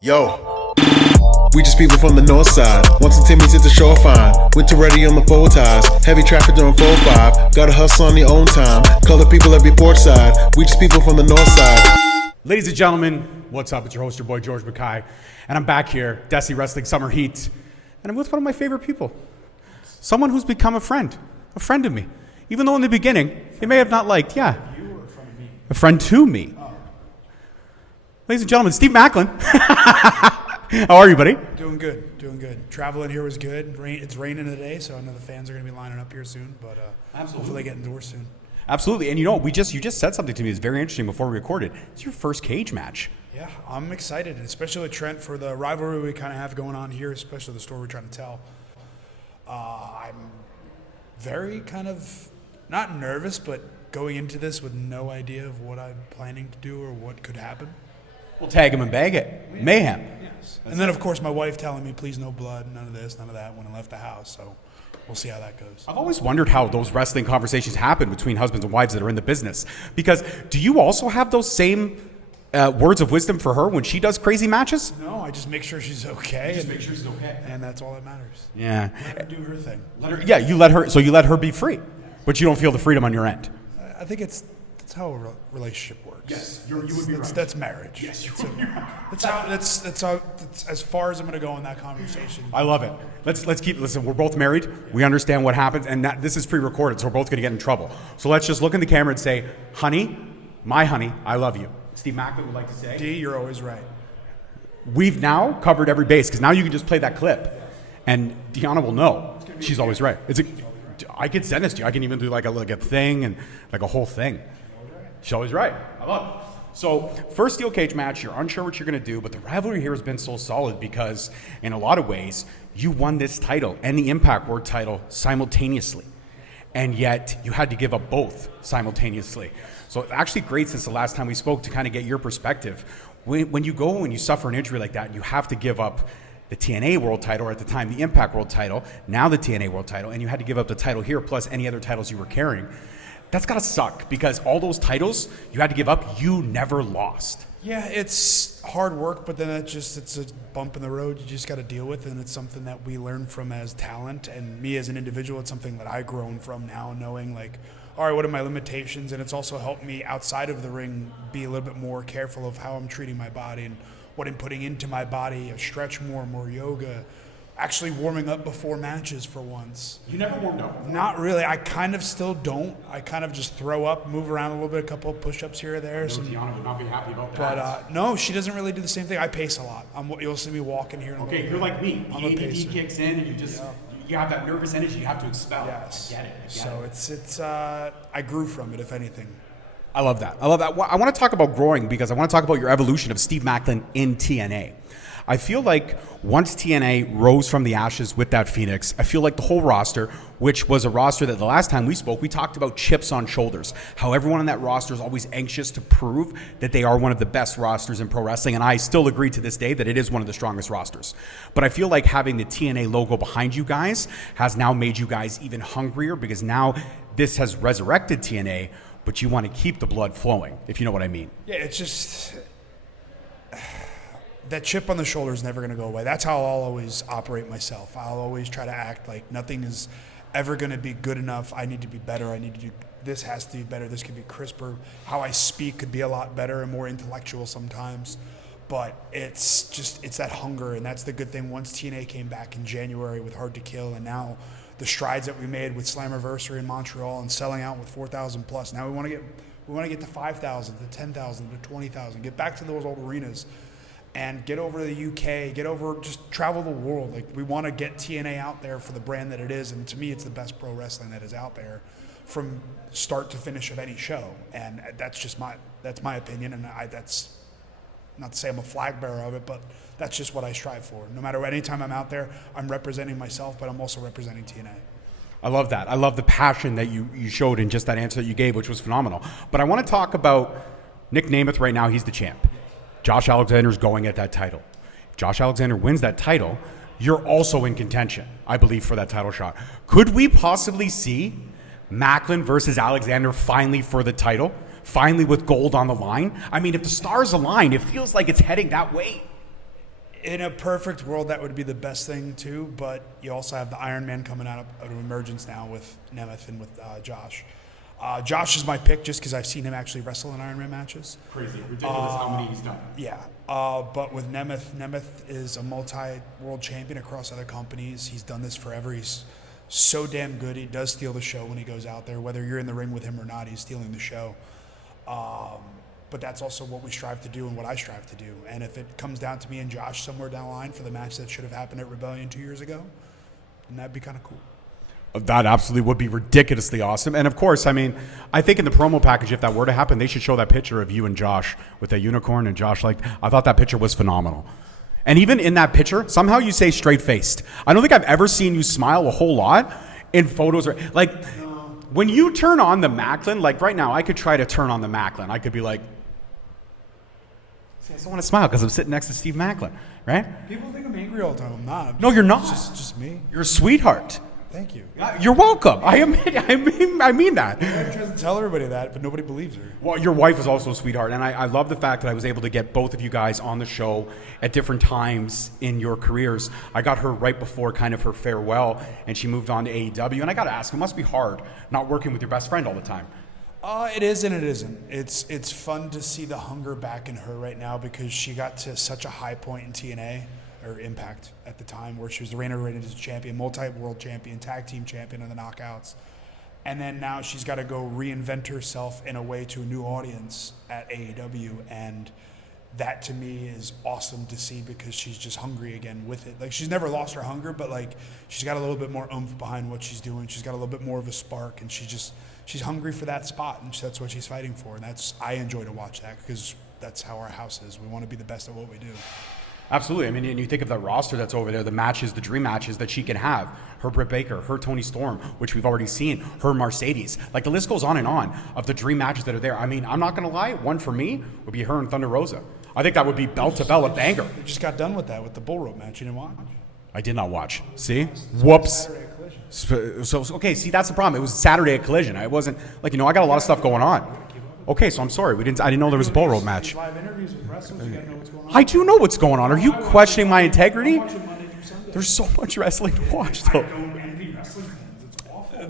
Yo, we just people from the north side. Once and Timmy's at the shore fine. Winter ready on the four ties. Heavy traffic during 4-5. Gotta hustle on your own time. Color people every port side. We just people from the north side. Ladies and gentlemen, what's up? It's your host, your boy George Mackay, and I'm back here, Desi Wrestling Summer Heat, and I'm with one of my favorite people. Someone who's become a friend to me. Even though in the beginning, he may have not liked, You or a friend of me? a friend to me. Oh. Ladies and gentlemen, Steve Maclin. How are you, buddy? Doing good, doing good. Traveling here was good. It's raining today, so I know the fans are going to be lining up here soon, but hopefully they get indoors soon. Absolutely, and you know, you just said something to me that's very interesting before we recorded. It's your first cage match. Yeah, I'm excited, especially with Trent for the rivalry we kind of have going on here, especially the story we're trying to tell. I'm very kind of, not nervous, but going into this with no idea of what I'm planning to do or what could happen. We'll tag him and bag it. Mayhem. Yes. And then, of course, my wife telling me, please no blood, none of this, none of that when I left the house, so we'll see how that goes. I've always wondered how those wrestling conversations happen between husbands and wives that are in the business. Because do you also have those same words of wisdom for her when she does crazy matches? No, I just make sure she's okay. Make sure she's okay. And that's all that matters. Yeah. Let her do her thing. You let her be free, but you don't feel the freedom on your end. I think that's how a relationship works. Yes, you would be right. That's marriage. Yes, you would be right. That's as far as I'm going to go in that conversation. I love it. Listen, we're both married. We understand what happens, and this is pre-recorded, so we're both going to get in trouble. So let's just look in the camera and say, honey, my honey, I love you. Steve Maclin would like to say. D, you're always right. We've now covered every base, because now you can just play that clip, and Deanna will know. She's always right. I could send this to you. I can even do like a thing and like a whole thing. She's always right. I love it. So, first steel cage match, you're unsure what you're going to do, but the rivalry here has been so solid because, in a lot of ways, you won this title and the Impact World title simultaneously. And yet, you had to give up both simultaneously. So, it's actually great since the last time we spoke to kind of get your perspective. When you suffer an injury like that, you have to give up the TNA World title, or at the time, the Impact World title, now the TNA World title, and you had to give up the title here plus any other titles you were carrying. That's gotta suck because all those titles you had to give up, you never lost. Yeah, it's hard work, but then it's a bump in the road you just got to deal with, and it's something that we learn from as talent, and me as an individual, it's something that I've grown from now, knowing like, all right, what are my limitations, and it's also helped me outside of the ring be a little bit more careful of how I'm treating my body and what I'm putting into my body, stretch more yoga, actually warming up before matches for once. You never warmed up before? Not really. I kind of still don't. I kind of just throw up, move around a little bit, a couple of push-ups here or there. Deanna would not be happy about that. But no, she doesn't really do the same thing. I pace a lot. You'll see me walking here. Okay, you're like me. I'm The a ADD pacer. kicks in, and you have that nervous energy you have to expel. Yes. I get it. So it's I grew from it, if anything. I love that. Well, I want to talk about growing because I want to talk about your evolution of Steve Maclin in TNA. I feel like once TNA rose from the ashes with that Phoenix, I feel like the whole roster, which was a roster that the last time we spoke, we talked about chips on shoulders, how everyone on that roster is always anxious to prove that they are one of the best rosters in pro wrestling, and I still agree to this day that it is one of the strongest rosters. But I feel like having the TNA logo behind you guys has now made you guys even hungrier because now this has resurrected TNA, but you want to keep the blood flowing, if you know what I mean. Yeah, it's just that chip on the shoulder is never going to go away. That's how I'll always operate myself. I'll always try to act like nothing is ever going to be good enough. I need to be better. I need to do this. Has to be better. This could be crisper. How I speak could be a lot better and more intellectual sometimes. But it's that hunger, and that's the good thing. Once TNA came back in January with Hard to Kill, and now the strides that we made with Slammiversary in Montreal and selling out with 4,000 plus. Now we want to get to 5,000, to 10,000, to 20,000. Get back to those old arenas. And get over to the UK, just travel the world. Like, we want to get TNA out there for the brand that it is, and to me, it's the best pro wrestling that is out there from start to finish of any show. And that's my opinion, and that's not to say I'm a flag bearer of it, but that's just what I strive for. No matter what, anytime I'm out there, I'm representing myself, but I'm also representing TNA. I love that. I love the passion that you showed in just that answer that you gave, which was phenomenal. But I want to talk about Nick Namath right now. He's the champ. Josh Alexander's going at that title. If Josh Alexander wins that title, you're also in contention, I believe, for that title shot. Could we possibly see Maclin versus Alexander finally for the title? Finally with gold on the line? I mean, if the stars align, it feels like it's heading that way. In a perfect world, that would be the best thing too. But you also have the Iron Man coming out of Emergence now with Nemeth and with Josh. Josh is my pick just because I've seen him actually wrestle in Iron Man matches. Crazy, ridiculous how many he's done. Yeah, but with Nemeth is a multi-world champion across other companies. He's done this forever. He's so damn good. He does steal the show when he goes out there. Whether you're in the ring with him or not, he's stealing the show. But that's also what we strive to do and what I strive to do. And if it comes down to me and Josh somewhere down the line for the match that should have happened at Rebellion 2 years ago, then that'd be kind of cool. That absolutely would be ridiculously awesome. And of course, I mean, I think in the promo package, if that were to happen, they should show that picture of you and Josh with that unicorn and Josh. Like, I thought that picture was phenomenal. And even in that picture, somehow you say straight-faced. I don't think I've ever seen you smile a whole lot in photos. Like, when you turn on the Maclin, like right now, I could try to turn on the Maclin. I could be like, I just want to smile because I'm sitting next to Steve Maclin, right? People think I'm angry all the time. I'm not. No, you're not. It's just me. You're a sweetheart. Thank you. You're welcome. I mean that. My wife tries to tell everybody that, but nobody believes her. Well, your wife is also a sweetheart, and I love the fact that I was able to get both of you guys on the show at different times in your careers. I got her right before kind of her farewell, and she moved on to AEW. And I got to ask, it must be hard not working with your best friend all the time. It is and it isn't. It's fun to see the hunger back in her right now because she got to such a high point in TNA. Or Impact at the time, where she was the reigning champion, multi-world champion, tag team champion of the Knockouts. And then now she's got to go reinvent herself in a way to a new audience at AEW. And that to me is awesome to see because she's just hungry again with it. Like, she's never lost her hunger, but like she's got a little bit more oomph behind what she's doing. She's got a little bit more of a spark, and she's hungry for that spot, and that's what she's fighting for. And I enjoy to watch that because that's how our house is. We want to be the best at what we do. Absolutely. I mean, and you think of the roster that's over there, the matches, the dream matches that she can have. Her Britt Baker, her Toni Storm, which we've already seen, her Mercedes. Like, the list goes on and on of the dream matches that are there. I mean, I'm not going to lie, one for me would be her and Thunder Rosa. I think that would be bell to bell a banger. We just got done with that with the bull rope match. You didn't watch? I did not watch. See? Whoops. So, okay, see, that's the problem. It was Saturday at Collision. I wasn't, like, I got a lot of stuff going on. Okay, so I'm sorry. I didn't know there was a bull rope match. Live interviews with wrestlers, you gotta know what's going on. I do know what's going on. Are you questioning my integrity? There's so much wrestling to watch, though.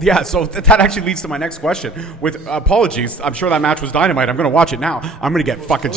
Yeah, so that actually leads to my next question. With apologies, I'm sure that match was dynamite. I'm going to watch it now. I'm going to get fucking...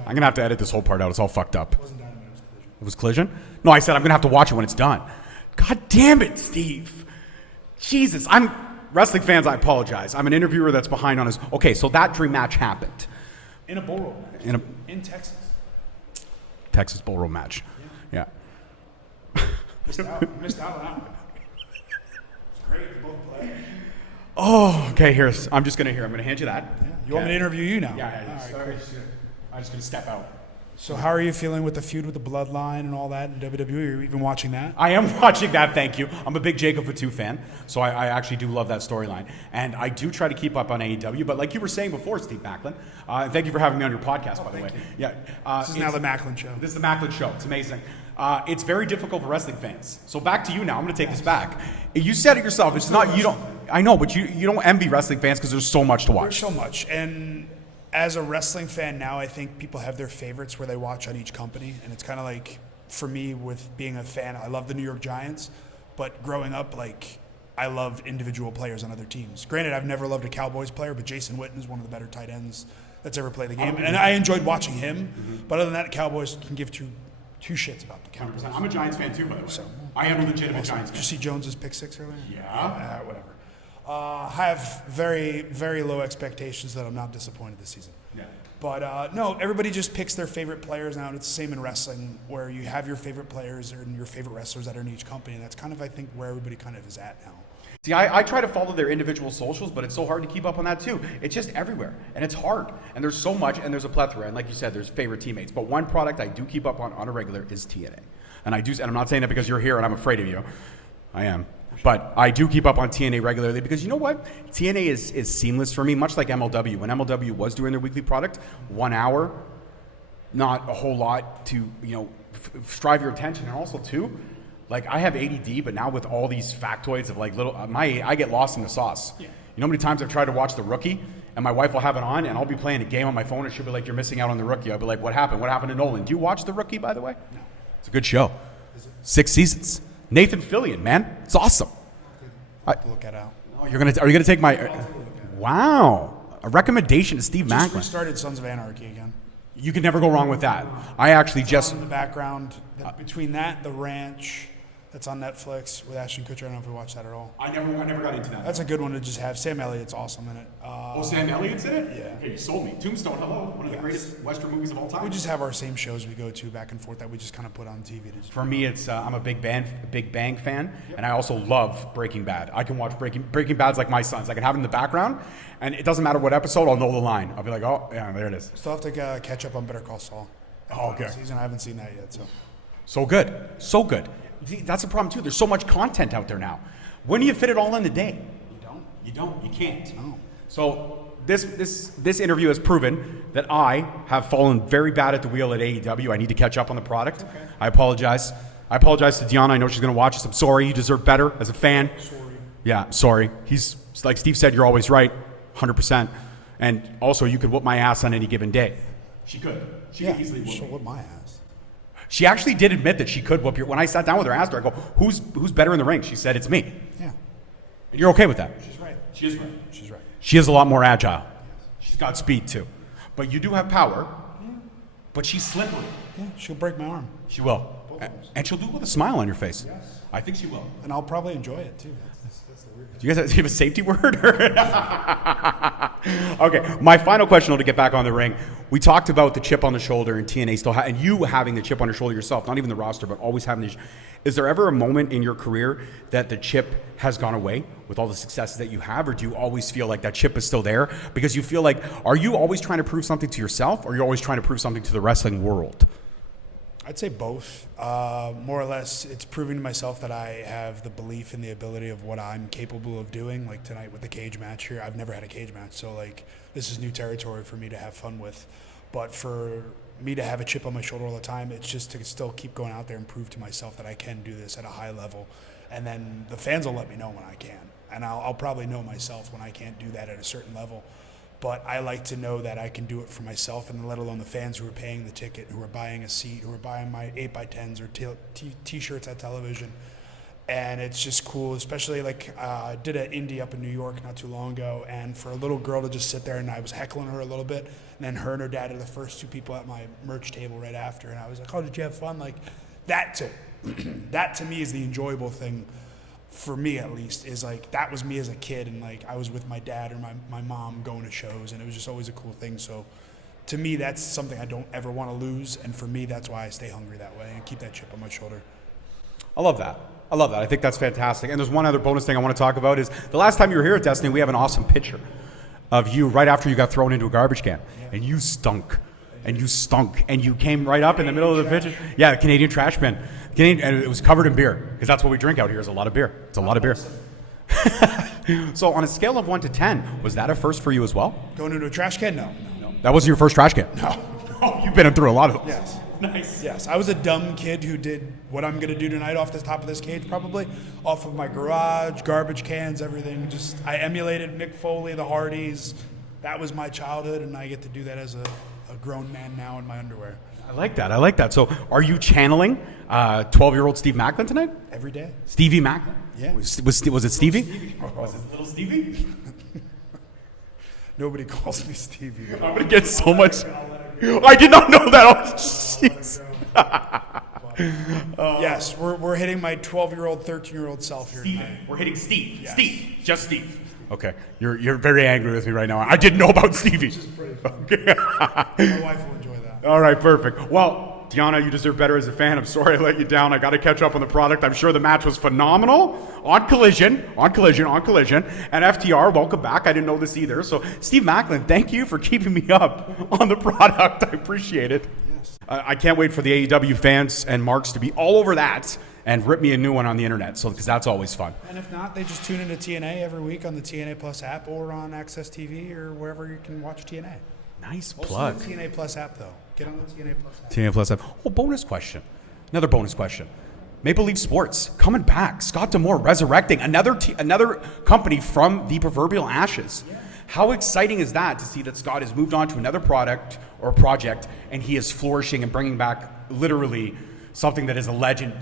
I'm going to have to edit this whole part out. It's all fucked up. It was Collision? No, I said I'm going to have to watch it when it's done. God damn it, Steve. Jesus, wrestling fans, I apologize. I'm an interviewer that's behind on his... Okay, so that dream match happened. In a bull rope match. In Texas. Texas bull rope match. Yeah. Missed out on that one. It's great. They both play. Oh, okay, I'm just going to I'm going to hand you that. Yeah. You want me to interview you now? Yeah. All right, Sorry, cool. I'm just going to step out. So how are you feeling with the feud with the Bloodline and all that in WWE? Are you even watching that? I am watching that, thank you. I'm a big Jacob Fatu fan, so I actually do love that storyline. And I do try to keep up on AEW, but like you were saying before, Steve Maclin, thank you for having me on your podcast, by the way. Yeah, this is now the Maclin Show. This is the Maclin Show. It's amazing. It's very difficult for wrestling fans. So back to you now. I'm going to take this back. You said it yourself. It's not, you don't, I know, but you don't envy wrestling fans because there's so much to watch. There's so much. And as a wrestling fan now, I think people have their favorites where they watch on each company. And it's kind of like, for me, with being a fan, I love the New York Giants. But growing up, like, I love individual players on other teams. Granted, I've never loved a Cowboys player, but Jason Witten is one of the better tight ends that's ever played the game. And I enjoyed watching him. But other than that, Cowboys can give two shits about the Cowboys. I'm a Giants fan too, by the way. So, I am a legitimate Giants fan. Did you see Jones's pick six earlier? Yeah. Whatever. I have very, very low expectations that I'm not disappointed this season. Yeah. But no, everybody just picks their favorite players now. And it's the same in wrestling, where you have your favorite players and your favorite wrestlers that are in each company. And that's kind of, I think, where everybody kind of is at now. See, I try to follow their individual socials, but it's so hard to keep up on that too. It's just everywhere, and it's hard. And there's so much, and there's a plethora. And like you said, there's favorite teammates. But one product I do keep up on a regular is TNA. And and I'm not saying that because you're here and I'm afraid of you. I am. But I do keep up on TNA regularly because you know what? TNA is seamless for me, much like MLW. When MLW was doing their weekly product, 1 hour, not a whole lot to, strive your attention. And also, too, like, I have ADD, but now with all these factoids of like little, I get lost in the sauce. Yeah. You know how many times I've tried to watch The Rookie, and my wife will have it on, and I'll be playing a game on my phone, and she'll be like, "You're missing out on The Rookie." I'll be like, "What happened? What happened to Nolan? Do you watch The Rookie, by the way?" It's a good show. 6 seasons. Nathan Fillion, man. It's awesome. Look it out. Oh, are you gonna take my? Wow, a recommendation to Steve Just Maclin. restarted Sons of Anarchy again. You can never go wrong with that. I actually just In the background, between that, The Ranch, that's on Netflix with Ashton Kutcher. I don't know if we watched that at all. I never got into that. That's a good one to just have. Sam Elliott's awesome in it. Sam Elliott's in it? Yeah. Okay, you sold me. Tombstone, hello. One of the greatest Western movies of all time. We just have our same shows we go to back and forth that we just kind of put on TV. To just For me, it's I'm a Big Bang fan, and I also love Breaking Bad. I can watch Breaking Bad's like my sons. I can have it in the background, and it doesn't matter what episode, I'll know the line. I'll be like, oh, yeah, there it is. Still have to catch up on Better Call Saul. Oh, okay. Season, I haven't seen that yet, so. So good. So good. See, that's the problem, too. There's so much content out there now. When do you fit it all in a day? You don't. You can't. No. So this interview has proven that I have fallen very bad at the wheel at AEW. I need to catch up on the product. Okay. I apologize. I apologize to Deanna. I know she's going to watch this. I'm sorry. You deserve better as a fan. Sorry. Yeah, sorry. He's, like Steve said, you're always right. 100%. And also, you could whoop my ass on any given day. She could. She could easily whoop she'll me. whip my ass. She actually did admit that she could whoop your. When I sat down with her, I asked her, I go, who's better in the ring? She said, it's me. Yeah. And you're okay with that? She's right. She is right. She's right. She is a lot more agile. She's got speed too. But you do have power. Yeah. But she's slippery. Yeah, she'll break my arm. She will. And she'll do it with a smile on your face. Yes. I think she will. And I'll probably enjoy it too. That's the weird. Do you guys have a safety word? Okay, my final question to get back on the ring. We talked about the chip on the shoulder and TNA still and you having the chip on your shoulder yourself, not even the roster, but always having the. Is there ever a moment in your career that the chip has gone away with all the successes that you have, or do you always feel like that chip is still there? Because you feel like, are you always trying to prove something to yourself, or are you always trying to prove something to the wrestling world? I'd say both. More or less, it's proving to myself that I have the belief and the ability of what I'm capable of doing. Like tonight with the cage match here, I've never had a cage match, so like this is new territory for me to have fun with. But for me to have a chip on my shoulder all the time, it's just to still keep going out there and prove to myself that I can do this at a high level. And then the fans will let me know when I can. And I'll probably know myself when I can't do that at a certain level. But I like to know that I can do it for myself, and let alone the fans who are paying the ticket, who are buying a seat, who are buying my 8x10s or T-shirts at television. And it's just cool, especially like I did an indie up in New York not too long ago, and for a little girl to just sit there, and I was heckling her a little bit, and then her and her dad are the first two people at my merch table right after, and I was like, oh, did you have fun? Like, that to me is the enjoyable thing. For me at least, is like that was me as a kid, and like I was with my dad or my mom going to shows, and it was just always a cool thing. So to me, that's something I don't ever want to lose, and for me, that's why I stay hungry that way and keep that chip on my shoulder. I love that. I think that's fantastic. And there's one other bonus thing I want to talk about is the last time you were here at Destiny, we have an awesome picture of you right after you got thrown into a garbage can, and you stunk. And you stunk, and you came right up in the middle of the picture. Yeah, the Canadian trash bin. And it was covered in beer, because that's what we drink out here is a lot of beer. It's a lot of beer. So on a scale of 1 to 10, was that a first for you as well? Going into a trash can? No. That wasn't your first trash can? No. Oh, you've been through a lot of those. Yes. Nice. Yes, I was a dumb kid who did what I'm going to do tonight off the top of this cage, probably off of my garage, garbage cans, everything. Just I emulated Mick Foley, the Hardys. That was my childhood, and I get to do that as a grown man now in my underwear. I like that. So are you channeling 12-year-old Steve Maclin tonight? Every day. Stevie Maclin? Yeah. Was it Stevie? Was it little Stevie? Nobody calls me Stevie. I'm going to get so much. I did not know that. Oh, jeez. Yes, we're hitting my 12-year-old, 13-year-old self here. Steven. We're hitting Steve. Yes. Steve. Just Steve. Okay. You're very angry with me right now. I didn't know about Stevie. Which is pretty fun. Okay. My wife will enjoy that. All right, perfect. Well, Deanna, you deserve better as a fan. I'm sorry I let you down. I got to catch up on the product. I'm sure the match was phenomenal. On Collision. And FTR, welcome back. I didn't know this either. So, Steve Maclin, thank you for keeping me up on the product. I appreciate it. Yes. I can't wait for the AEW fans and Marks to be all over that and rip me a new one on the internet, because that's always fun. And if not, they just tune into TNA every week on the TNA Plus app or on Access TV or wherever you can watch TNA. Nice Also plug. the TNA Plus app, though. Get on the TNA Plus app. TNA Plus app. Oh, bonus question. Another bonus question. Maple Leaf Sports coming back. Scott D'Amore resurrecting another company from the proverbial ashes. Yeah. How exciting is that to see that Scott has moved on to another product or project, and he is flourishing and bringing back literally something that is a legend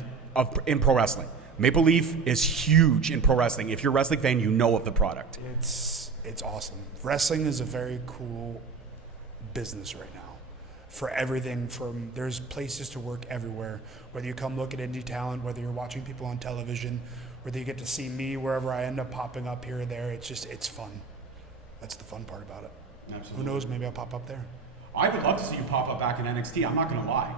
in pro wrestling. Maple Leaf is huge in pro wrestling. If you're a wrestling fan, you know of the product. It's awesome. Wrestling is a very cool business right now. For everything from, there's places to work everywhere. Whether you come look at indie talent, whether you're watching people on television, whether you get to see me wherever I end up popping up here or there, it's fun. That's the fun part about it. Absolutely. Who knows? Maybe I'll pop up there. I would love to see you pop up back in NXT. I'm not going to lie.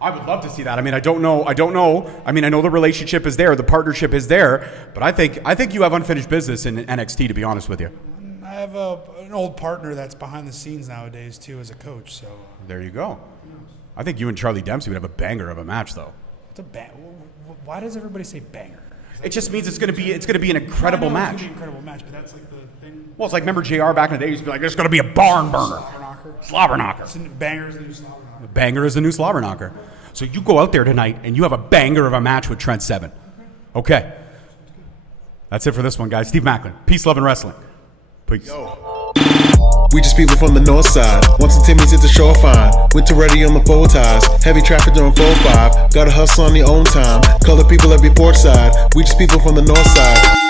I would love to see that. I mean, I don't know. I mean, I know the relationship is there, the partnership is there, but I think you have unfinished business in NXT, to be honest with you. I have an old partner that's behind the scenes nowadays too as a coach. So there you go. I think you and Charlie Dempsey would have a banger of a match, though. it's a why does everybody say banger? It just means it's going to be an incredible match. It's gonna be an incredible match, but that's like the thing. Well, it's like, remember JR back in the day used to be like, "There's going to be a barn burner." Slobber knocker. Banger's the new slobber knocker. Banger is the new slobber knocker. So you go out there tonight and you have a banger of a match with Trent Seven. Okay. That's it for this one, guys. Steve Maclin. Peace, love, and wrestling. Peace. We just people from the north side. Once the Timmy's hit the shore fine. Winter ready on the full ties. Heavy traffic during 4-5. Gotta hustle on the own time. Color people every port side. We just people from the north side.